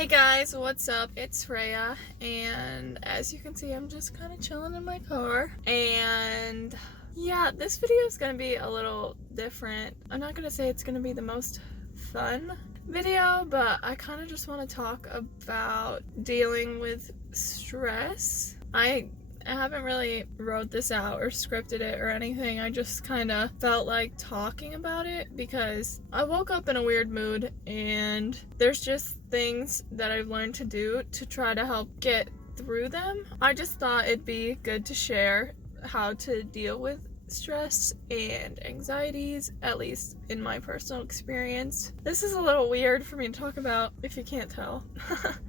Hey guys, what's up? It's Raya, and as you can see, I'm just kind of chilling in my car. And yeah, this video is gonna be a little different. I'm not gonna say it's gonna be the most fun video, but I kind of just want to talk about dealing with stress. I haven't really wrote this out or scripted it or anything. I just kind of felt like talking about it because I woke up in a weird mood, and there's just things that I've learned to do to try to help get through them. I just thought it'd be good to share how to deal with stress and anxieties, at least in my personal experience. This is a little weird for me to talk about if you can't tell.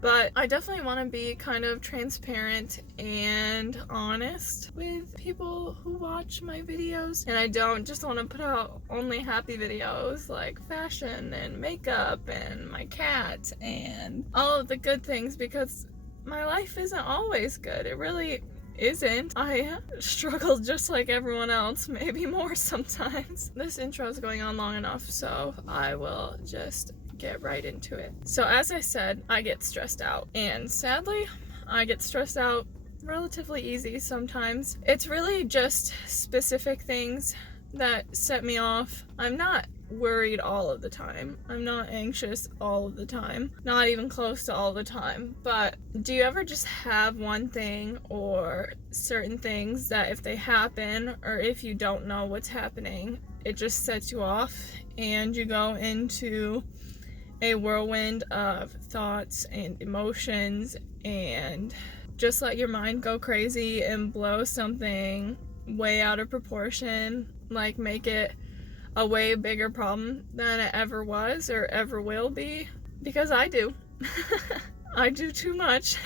But I definitely want to be kind of transparent and honest with people who watch my videos, and I don't just want to put out only happy videos like fashion and makeup and my cat and all of the good things, because my life isn't always good. It really isn't. I struggle just like everyone else, maybe more sometimes. This intro is going on long enough, so I will just get right into it. So as I said, I get stressed out, and sadly, I get stressed out relatively easy sometimes. It's really just specific things that set me off. I'm not worried all of the time. I'm not anxious all of the time. Not even close to all the time. But do you ever just have one thing or certain things that if they happen, or if you don't know what's happening, it just sets you off and you go into a whirlwind of thoughts and emotions and just let your mind go crazy and blow something way out of proportion, like make it a way bigger problem than it ever was or ever will be, because I do. I do too much.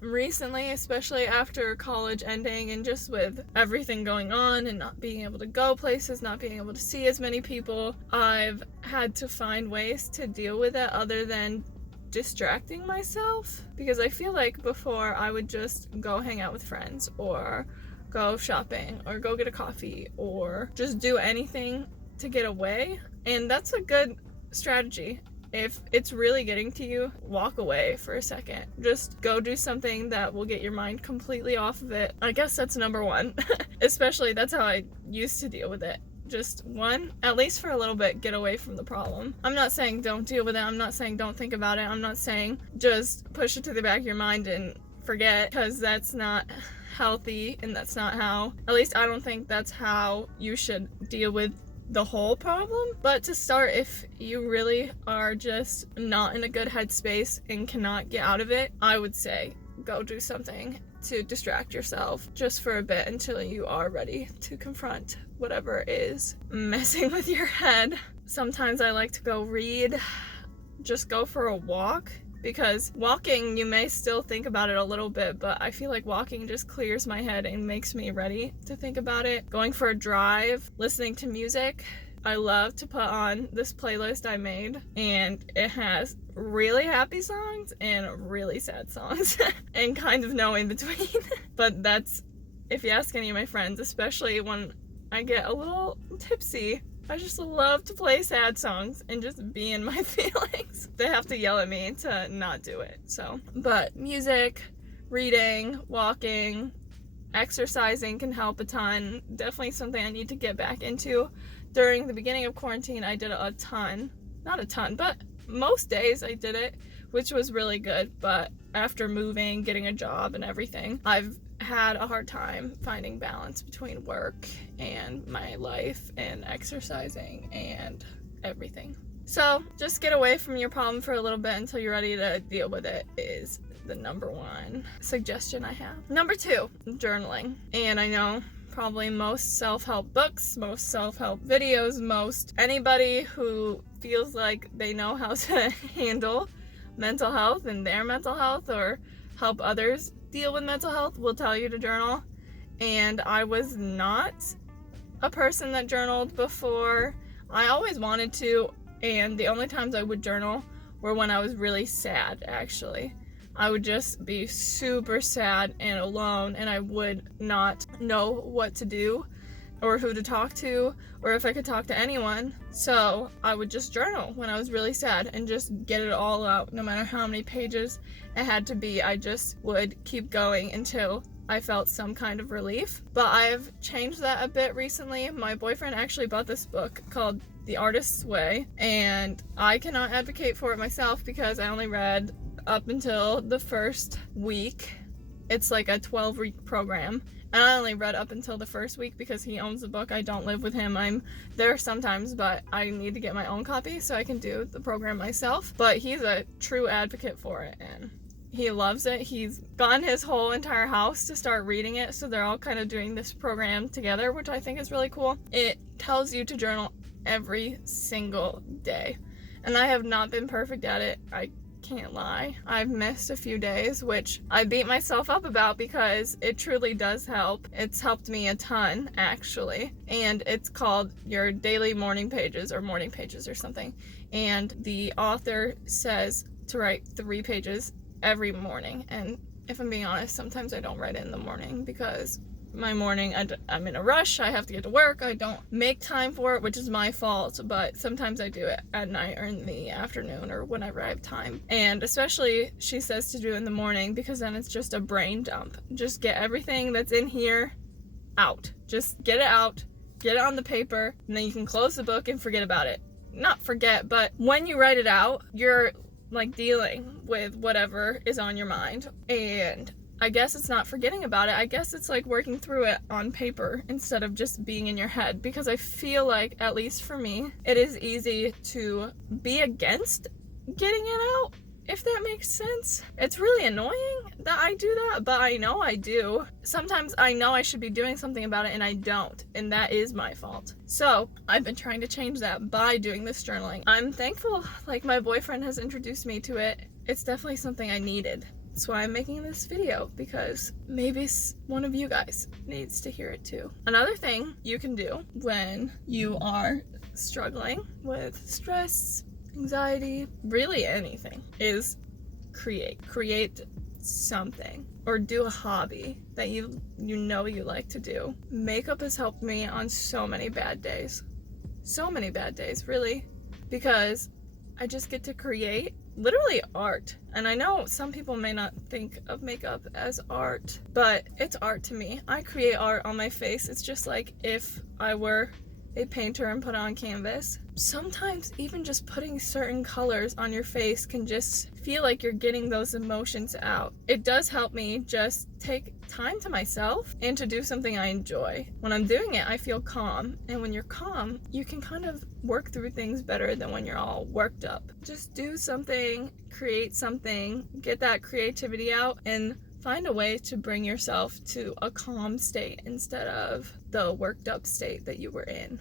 Recently, especially after college ending and just with everything going on and not being able to go places, not being able to see as many people, I've had to find ways to deal with it other than distracting myself, because I feel like before I would just go hang out with friends or go shopping or go get a coffee or just do anything to get away, and that's a good strategy. If it's really getting to you, walk away for a second. Just go do something that will get your mind completely off of it. I guess that's number one. Especially that's how I used to deal with it. Just one, at least for a little bit, get away from the problem. I'm not saying don't deal with it. I'm not saying don't think about it. I'm not saying just push it to the back of your mind and forget, because that's not healthy, and that's not how, at least I don't think that's how you should deal with the whole problem. But to start, if you really are just not in a good headspace and cannot get out of it, I would say go do something to distract yourself just for a bit until you are ready to confront whatever is messing with your head. Sometimes I like to go read, just go for a walk, because walking, you may still think about it a little bit, but I feel like walking just clears my head and makes me ready to think about it. Going for a drive, listening to music. I love to put on this playlist I made, and it has really happy songs and really sad songs and kind of no in between. But that's, if you ask any of my friends, especially when I get a little tipsy, I just love to play sad songs and just be in my feelings. They have to yell at me to not do it. So, but music, reading, walking, exercising can help a ton. Definitely something I need to get back into. During the beginning of quarantine, I did a ton. Not a ton, but most days I did it, which was really good. But after moving, getting a job and everything, I've had a hard time finding balance between work and my life and exercising and everything. So just get away from your problem for a little bit until you're ready to deal with it is the number one suggestion I have. Number two, journaling. And I know probably most self-help books, most self-help videos, most anybody who feels like they know how to handle mental health and their mental health or help others deal with mental health will tell you to journal. And I was not a person that journaled before. I always wanted to, and the only times I would journal were when I was really sad, actually. I would just be super sad and alone, and I would not know what to do or who to talk to, or if I could talk to anyone. So I would just journal when I was really sad and just get it all out. No matter how many pages it had to be, I just would keep going until I felt some kind of relief. But I've changed that a bit recently. My boyfriend actually bought this book called The Artist's Way, and I cannot advocate for it myself because I only read up until the first week. It's like a 12-week program, and I only read up until the first week because he owns the book. I don't live with him. I'm there sometimes, but I need to get my own copy so I can do the program myself. But he's a true advocate for it, and he loves it. He's gotten his whole entire house to start reading it, so they're all kind of doing this program together, which I think is really cool. It tells you to journal every single day, and I have not been perfect at it. I can't lie. I've missed a few days, which I beat myself up about because it truly does help. It's helped me a ton, actually. And it's called Your Daily Morning Pages or something. And the author says to write 3 pages every morning. And if I'm being honest, sometimes I don't write it in the morning because my morning, I'm in a rush, I have to get to work, I don't make time for it, which is my fault, but sometimes I do it at night or in the afternoon or whenever I have time. And especially, she says to do it in the morning because then it's just a brain dump. Just get everything that's in here out. Just get it out, get it on the paper, and then you can close the book and forget about it. Not forget, but when you write it out, you're like dealing with whatever is on your mind, and I guess it's not forgetting about it. I guess it's like working through it on paper instead of just being in your head, because I feel like, at least for me, it is easy to be against getting it out, if that makes sense. It's really annoying that I do that, but I know I do. Sometimes I know I should be doing something about it and I don't, and that is my fault. So I've been trying to change that by doing this journaling. I'm thankful, like, my boyfriend has introduced me to it. It's definitely something I needed. That's why I'm making this video, because maybe one of you guys needs to hear it too. Another thing you can do when you are struggling with stress, anxiety, really anything, is create something, or do a hobby that you know you like to do. Makeup has helped me on so many bad days, really, because I just get to create literally art. And I know some people may not think of makeup as art, but it's art to me. I create art on my face. It's just like if I were a painter and put on canvas. Sometimes even just putting certain colors on your face can just feel like you're getting those emotions out. It does help me just take time to myself and to do something I enjoy. When I'm doing it, I feel calm. And when you're calm, you can kind of work through things better than when you're all worked up. Just do something, create something, get that creativity out, and find a way to bring yourself to a calm state instead of the worked up state that you were in.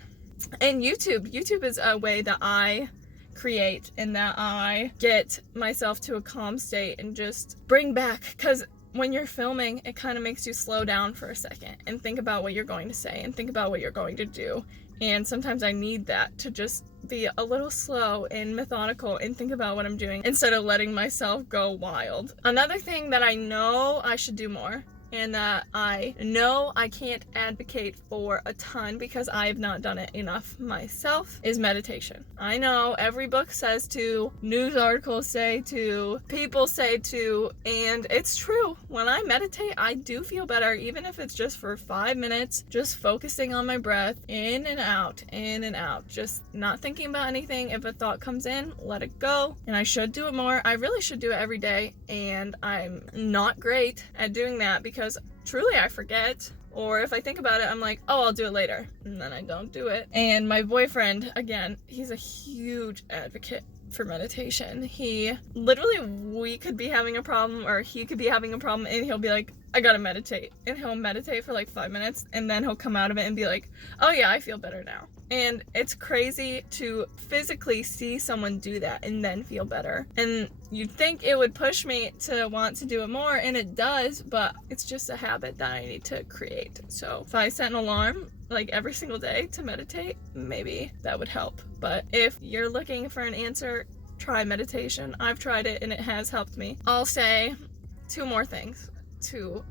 And YouTube is a way that I create and that I get myself to a calm state and just bring back, because when you're filming, it kind of makes you slow down for a second and think about what you're going to say and think about what you're going to do. And sometimes I need that to just be a little slow and methodical and think about what I'm doing instead of letting myself go wild. Another thing that I know I should do more, and that I know I can't advocate for a ton because I have not done it enough myself, is meditation. I know every book says to, news articles say to, people say to, and it's true. When I meditate, I do feel better, even if it's just for 5 minutes, just focusing on my breath, in and out, just not thinking about anything. If a thought comes in, let it go. And I should do it more. I really should do it every day, and I'm not great at doing that because truly I forget, or if I think about it, I'm like, oh, I'll do it later, and then I don't do it. And my boyfriend, again, he's a huge advocate for meditation. He literally, we could be having a problem, or he could be having a problem, and he'll be like, I gotta meditate, and he'll meditate for like 5 minutes, and then he'll come out of it and be like, oh yeah, I feel better now. And it's crazy to physically see someone do that and then feel better. And you'd think it would push me to want to do it more, and it does, but it's just a habit that I need to create. So if I set an alarm like every single day to meditate, maybe that would help. But if you're looking for an answer, try meditation. I've tried it and it has helped me. I'll say 2 more things to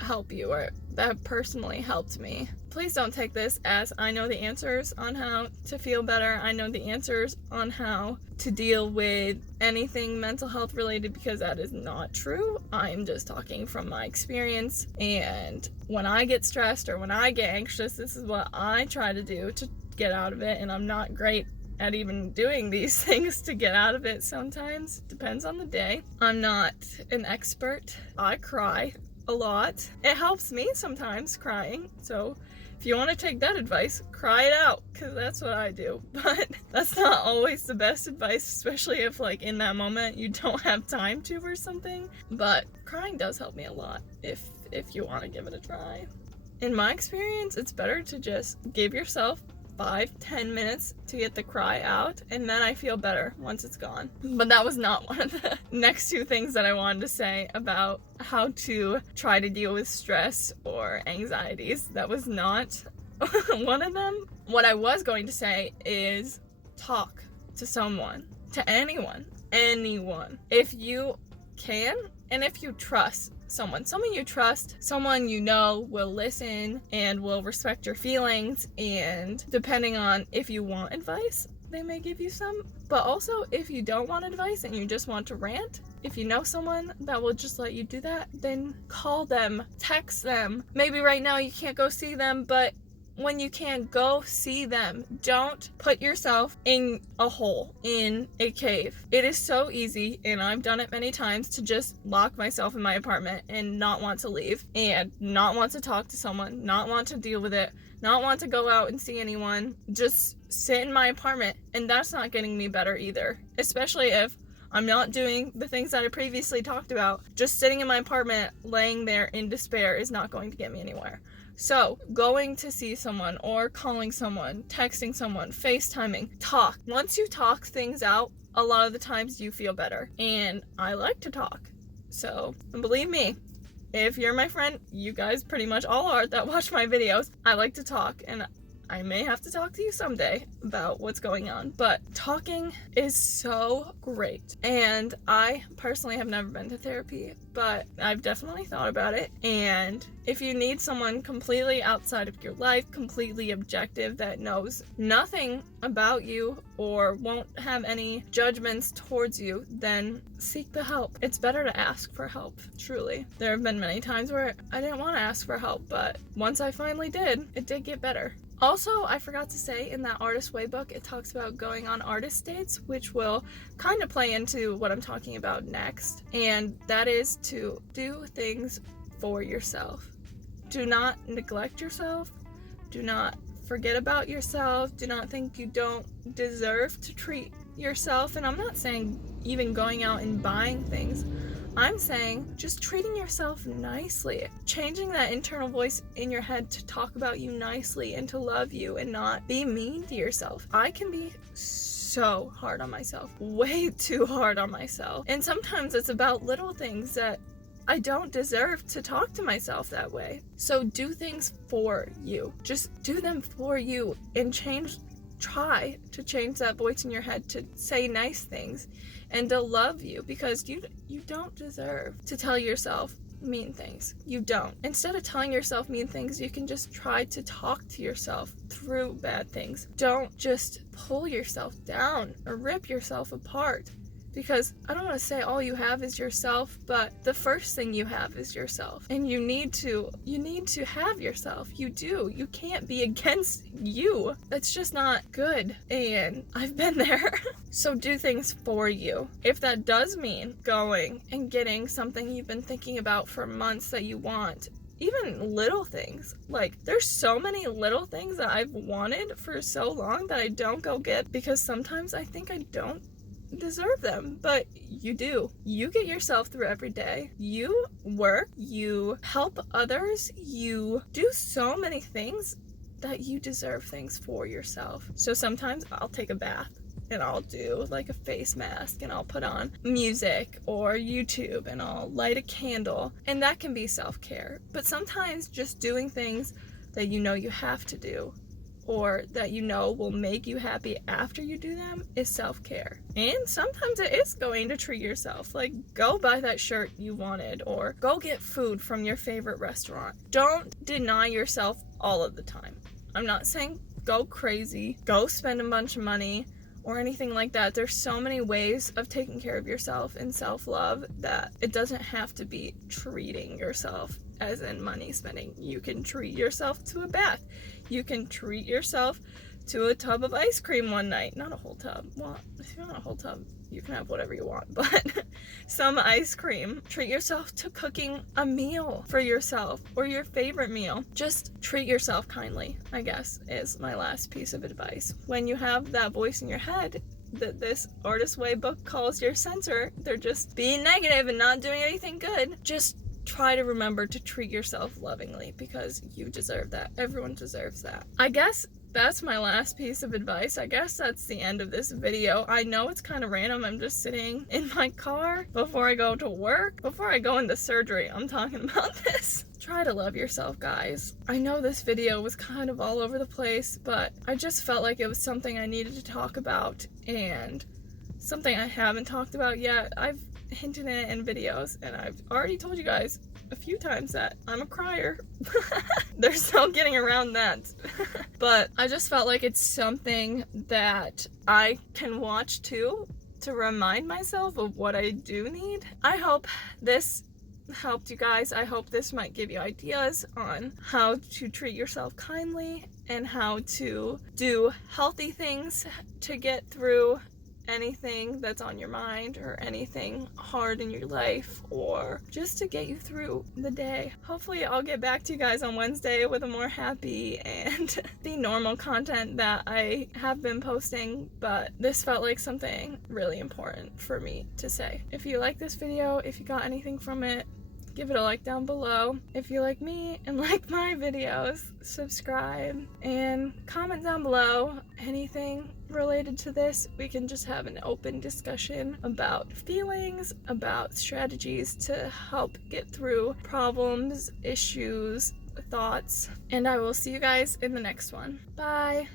help you or that have personally helped me. Please don't take this as I know the answers on how to feel better. I know the answers on how to deal with anything mental health related, because that is not true. I'm just talking from my experience, and when I get stressed or when I get anxious, this is what I try to do to get out of it, and I'm not great at even doing these things to get out of it sometimes. Depends on the day. I'm not an expert. I cry a lot. It helps me sometimes, crying, so if you want to take that advice, cry it out, because that's what I do. But that's not always the best advice, especially if like in that moment you don't have time to or something. But crying does help me a lot if you want to give it a try. In my experience, it's better to just give yourself 5-10 minutes to get the cry out, and then I feel better once it's gone. But that was not one of the next two things that I wanted to say about how to try to deal with stress or anxieties. That was not one of them. What I was going to say is talk to someone, to anyone, if you can, and if you trust someone you trust, someone you know will listen and will respect your feelings, and depending on if you want advice, they may give you some. But also, if you don't want advice and you just want to rant, if you know someone that will just let you do that, then call them, text them. Maybe right now you can't go see them, but when you can, go see them. Don't put yourself in a hole, in a cave. It is so easy, and I've done it many times, to just lock myself in my apartment and not want to leave, and not want to talk to someone, not want to deal with it, not want to go out and see anyone, just sit in my apartment, and that's not getting me better either. Especially if I'm not doing the things that I previously talked about. Just sitting in my apartment, laying there in despair, is not going to get me anywhere. So, going to see someone, or calling someone, texting someone, FaceTiming, talk. Once you talk things out, a lot of the times you feel better. And I like to talk. So, believe me, if you're my friend, you guys pretty much all are that watch my videos, I like to talk, and I may have to talk to you someday about what's going on, but talking is so great. And I personally have never been to therapy, but I've definitely thought about it. And if you need someone completely outside of your life, completely objective, that knows nothing about you or won't have any judgments towards you, then seek the help. It's better to ask for help, truly. There have been many times where I didn't want to ask for help, but once I finally did, it did get better. Also, I forgot to say, in that Artist Way book, it talks about going on artist dates, which will kind of play into what I'm talking about next, and that is to do things for yourself. Do not neglect yourself. Do not forget about yourself. Do not think you don't deserve to treat yourself. And I'm not saying even going out and buying things. I'm saying just treating yourself nicely, changing that internal voice in your head to talk about you nicely and to love you and not be mean to yourself. I can be so hard on myself, way too hard on myself. And sometimes it's about little things that I don't deserve to talk to myself that way. So do things for you. Just do them for you and try to change that voice in your head to say nice things and to love you, because you don't deserve to tell yourself mean things. You don't. Instead of telling yourself mean things, you can just try to talk to yourself through bad things. Don't just pull yourself down or rip yourself apart. Because I don't want to say all you have is yourself, but the first thing you have is yourself. And you need to have yourself. You do. You can't be against you. That's just not good. And I've been there. So do things for you. If that does mean going and getting something you've been thinking about for months that you want, even little things. Like, there's so many little things that I've wanted for so long that I don't go get because sometimes I think I don't deserve them, but you do. You get yourself through every day. You work, you help others, you do so many things that you deserve things for yourself. So sometimes I'll take a bath and I'll do like a face mask and I'll put on music or YouTube and I'll light a candle, and that can be self-care. But sometimes just doing things that you know you have to do or that you know will make you happy after you do them is self-care. And sometimes it is going to treat yourself. Like, go buy that shirt you wanted, or go get food from your favorite restaurant. Don't deny yourself all of the time. I'm not saying go crazy, go spend a bunch of money, or anything like that. There's so many ways of taking care of yourself and self-love that it doesn't have to be treating yourself as in money spending. You can treat yourself to a bath. You can treat yourself to a tub of ice cream one night. Not a whole tub. Well, if you want a whole tub, you can have whatever you want, but some ice cream. Treat yourself to cooking a meal for yourself, or your favorite meal. Just treat yourself kindly, I guess, is my last piece of advice. When you have that voice in your head that this Artist Way book calls your censor, they're just being negative and not doing anything good, just try to remember to treat yourself lovingly, because you deserve that. Everyone deserves that. I guess that's my last piece of advice. I guess that's the end of this video. I know it's kind of random. I'm just sitting in my car before I go to work, before I go into surgery. I'm talking about this. Try to love yourself, guys. I know this video was kind of all over the place, but I just felt like it was something I needed to talk about, and something I haven't talked about yet. I've hinted at it in videos, and I've already told you guys a few times that I'm a crier. There's no getting around that. But I just felt like it's something that I can watch too, to remind myself of what I do need. I hope this helped you guys. I hope this might give you ideas on how to treat yourself kindly and how to do healthy things to get through anything that's on your mind, or anything hard in your life, or just to get you through the day. Hopefully I'll get back to you guys on Wednesday with a more happy and the normal content that I have been posting, but this felt like something really important for me to say. If you like this video, if you got anything from it, give it a like down below. If you like me and like my videos, subscribe and comment down below anything related to this. We can just have an open discussion about feelings, about strategies to help get through problems, issues, thoughts, and I will see you guys in the next one. Bye!